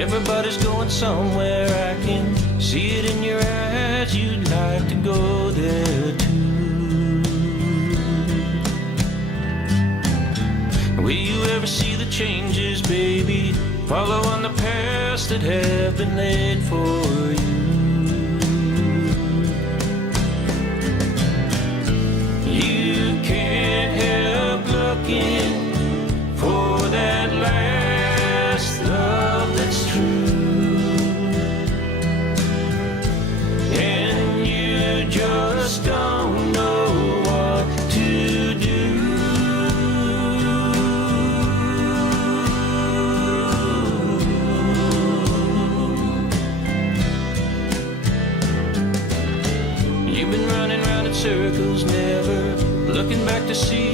Everybody's going somewhere, I can see it in your eyes. You'd like to go there too. Will you ever see the changes, baby? Following the paths that have been laid for you. You can't help looking for that last love that's true, and you just don't know what to do. You've been running round in circles, never looking back to see